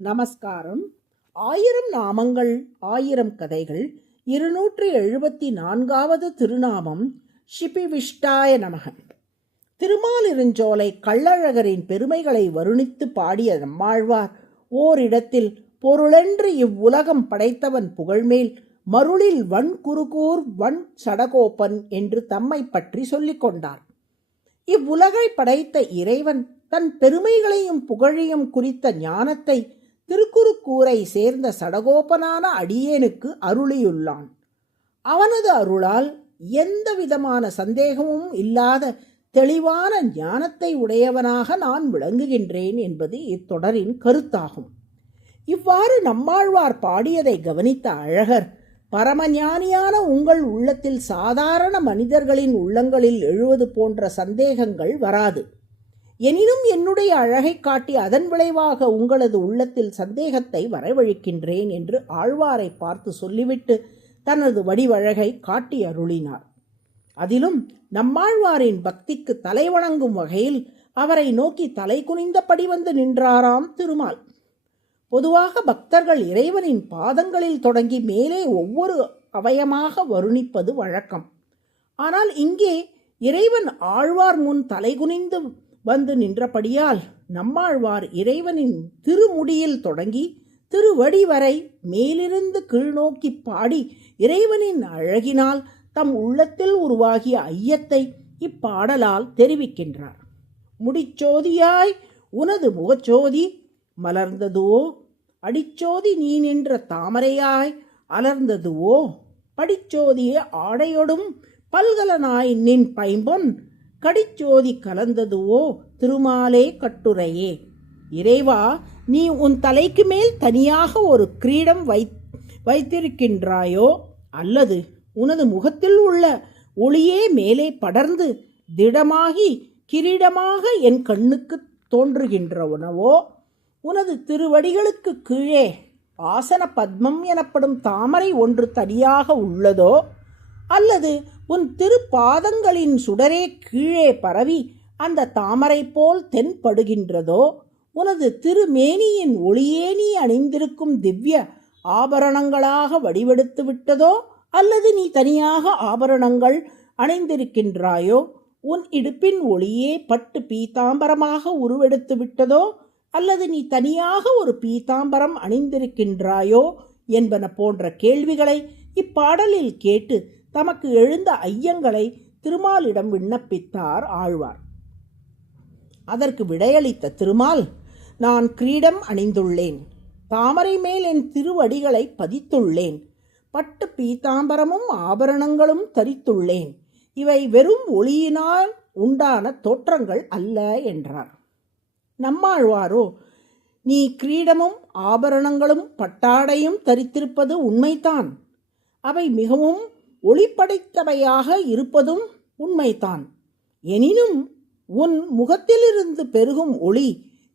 நமஸ்காரம். 1000 நாமங்கள் 1000 கதைகள் 274வது திருநாமம் ஷிபிவிஷ்டாய நமக. திருமாலிருஞ்சோலை கள்ளழகரின் பெருமைகளை வருணித்து பாடிய நம்மாழ்வார் ஓரிடத்தில் பொருளென்று இவ்வுலகம் படைத்தவன் புகழ்மேல் மருளில் வன் குருகூர் வன் சடகோபன் என்று தம்மை பற்றி சொல்லிக் கொண்டார். இவ்வுலகை படைத்த இறைவன் தன் பெருமைகளையும் புகழையும் குறித்த ஞானத்தை திருக்குறுக்கூரை சேர்ந்த சடகோபனான அடியேனுக்கு அருளியுள்ளான். அவனது அருளால் எந்த விதமான சந்தேகமும் இல்லாத தெளிவான ஞானத்தை உடையவனாக நான் விளங்குகின்றேன் என்பது இத்தொடரின் கருத்தாகும். இவ்வாறு நம்மாழ்வார் பாடியதை கவனித்த அழகர், பரமஞானியான உங்கள் உள்ளத்தில் சாதாரண மனிதர்களின் உள்ளங்களில் எழுவது போன்ற சந்தேகங்கள் வராது. எனினும் என்னுடைய அழகை காட்டி அதன் விளைவாக உங்களது உள்ளத்தில் சந்தேகத்தை வரவழைக்கின்றேன் என்று ஆழ்வாரை பார்த்து சொல்லிவிட்டு தனது வடிவழகை காட்டி அருளினார். அதிலும் நம்மாழ்வாரின் பக்திக்கு தலைவணங்கும் வகையில் அவரை நோக்கி தலை குனிந்தபடி வந்து நின்றாராம் திருமால். பொதுவாக பக்தர்கள் இறைவனின் பாதங்களில் தொடங்கி மேலே ஒவ்வொரு அவயமாக வருணிப்பது வழக்கம். ஆனால் இங்கே இறைவன் ஆழ்வார் முன் தலைகுனிந்து வந்து நின்றபடியால் நம்மாழ்வார் இறைவனின் திருமுடியில் தொடங்கி திருவடி வரை மேலிருந்து கீழ்நோக்கி பாடி இறைவனின் அழகினால் தம் உள்ளத்தில் உருவாகிய ஐயத்தை இப்பாடலால் தெரிவிக்கின்றார். முடிச்சோதியாய் உனது முகச்சோதி மலர்ந்ததுவோ, அடிச்சோதி நீ நின்ற தாமரையாய் அலர்ந்ததுவோ, படிச்சோதிய ஆடையொடும் பல்கலனாய் நின் பைம்பொன் கடிச்சோதி கலந்ததுவோ திருமாலே கட்டுரையே. இறைவா, நீ உன் தலைக்கு மேல் தனியாக ஒரு கிரீடம் வைத்திருக்கின்றாயோ, அல்லது உனது முகத்தில் உள்ள ஒளியே மேலே படர்ந்து திடமாகி கிரீடமாக என் கண்ணுக்கு தோன்றுகின்றனவோ, உனது திருவடிகளுக்கு கீழே ஆசன பத்மம் எனப்படும் தாமரை ஒன்று தனியாக உள்ளதோ, அல்லது உன் திருப்பாதங்களின் சுடரே கீழே பரவி அந்த தாமரை போல் தென்படுகின்றதோ, உனது திருமேனியின் ஒளியே நீ அணிந்திருக்கும் திவ்ய ஆபரணங்களாக வடிவெடுத்து விட்டதோ, அல்லது நீ தனியாக ஆபரணங்கள் அணிந்திருக்கின்றாயோ, உன் இடுப்பின் ஒளியே பட்டு பீதாம்பரமாக உருவெடுத்து விட்டதோ, அல்லது நீ தனியாக ஒரு பீதாம்பரம் அணிந்திருக்கின்றாயோ என்பன போன்ற கேள்விகளை இப்பாடலில் கேட்டு தமக்கு எழுந்த ஐயங்களை திருமாலிடம் விண்ணப்பித்தார் ஆழ்வார். அதற்கு விடையளித்த திருமால், நான் கிரீடம் அணிந்துள்ளேன், தாமரை மேல் என் திருவடிகளை பதித்துள்ளேன், பட்டு பீதாம்பரமும் ஆபரணங்களும் தரித்துள்ளேன், இவை வெறும் ஒளியினால் உண்டான தோற்றங்கள் அல்ல என்றார். நம்மாழ்வாரோ, நீ கிரீடமும் ஆபரணங்களும் பட்டாடையும் தரித்திருப்பது உண்மைதான், அவை மிகவும் ஒளிப்படைத்தவையாக இருப்பதும் உண்மைதான். எனினும் உன் முகத்திலிருந்து பெருகும் ஒளி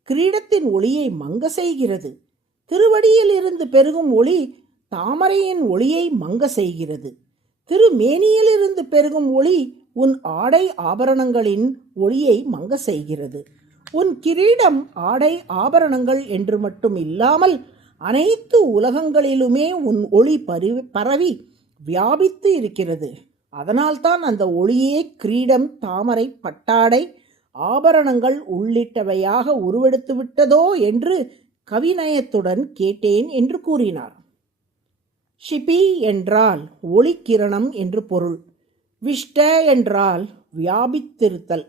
கிரீடத்தின் ஒளியை மங்க செய்கிறது, திருவடியில் இருந்து பெருகும் ஒளி தாமரையின் ஒளியை மங்க செய்கிறது, திருமேனியிலிருந்து பெருகும் ஒளி உன் ஆடை ஆபரணங்களின் ஒளியை மங்க செய்கிறது. உன் கிரீடம் ஆடை ஆபரணங்கள் என்று மட்டும் இல்லாமல் அனைத்து உலகங்களிலுமே உன் ஒளி பரவி வியாபித்து இருக்கிறது. அதனால்தான் அந்த ஒளியே கிரீடம், தாமரை, பட்டாடை, ஆபரணங்கள் உள்ளிட்டவையாக உருவெடுத்து விட்டதோ என்று கவிநயத்துடன் கேட்டேன் என்று கூறினார். ஷிபி என்றால் ஒளிக்கிரணம் என்று பொருள். விஷ்ட என்றால் வியாபித்திருத்தல்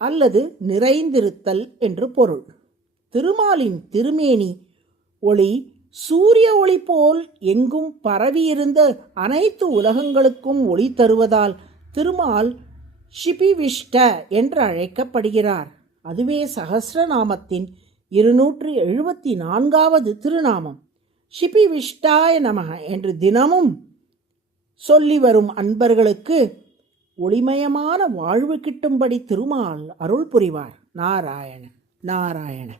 அல்லது நிறைந்திருத்தல் என்று பொருள். திருமாலின் திருமேனி ஒளி சூரிய ஒளி போல் எங்கும் பரவியிருந்த அனைத்து உலகங்களுக்கும் ஒளி தருவதால் திருமால் ஷிபிவிஷ்ட என்று அழைக்கப்படுகிறார். அதுவே சஹஸ்ரநாமத்தின் 274வது திருநாமம். ஷிபிவிஷ்டாய நமக என்று தினமும் சொல்லி வரும் அன்பர்களுக்கு ஒளிமயமான வாழ்வு கிட்டும்படி திருமால் அருள் புரிவார். நாராயண நாராயண.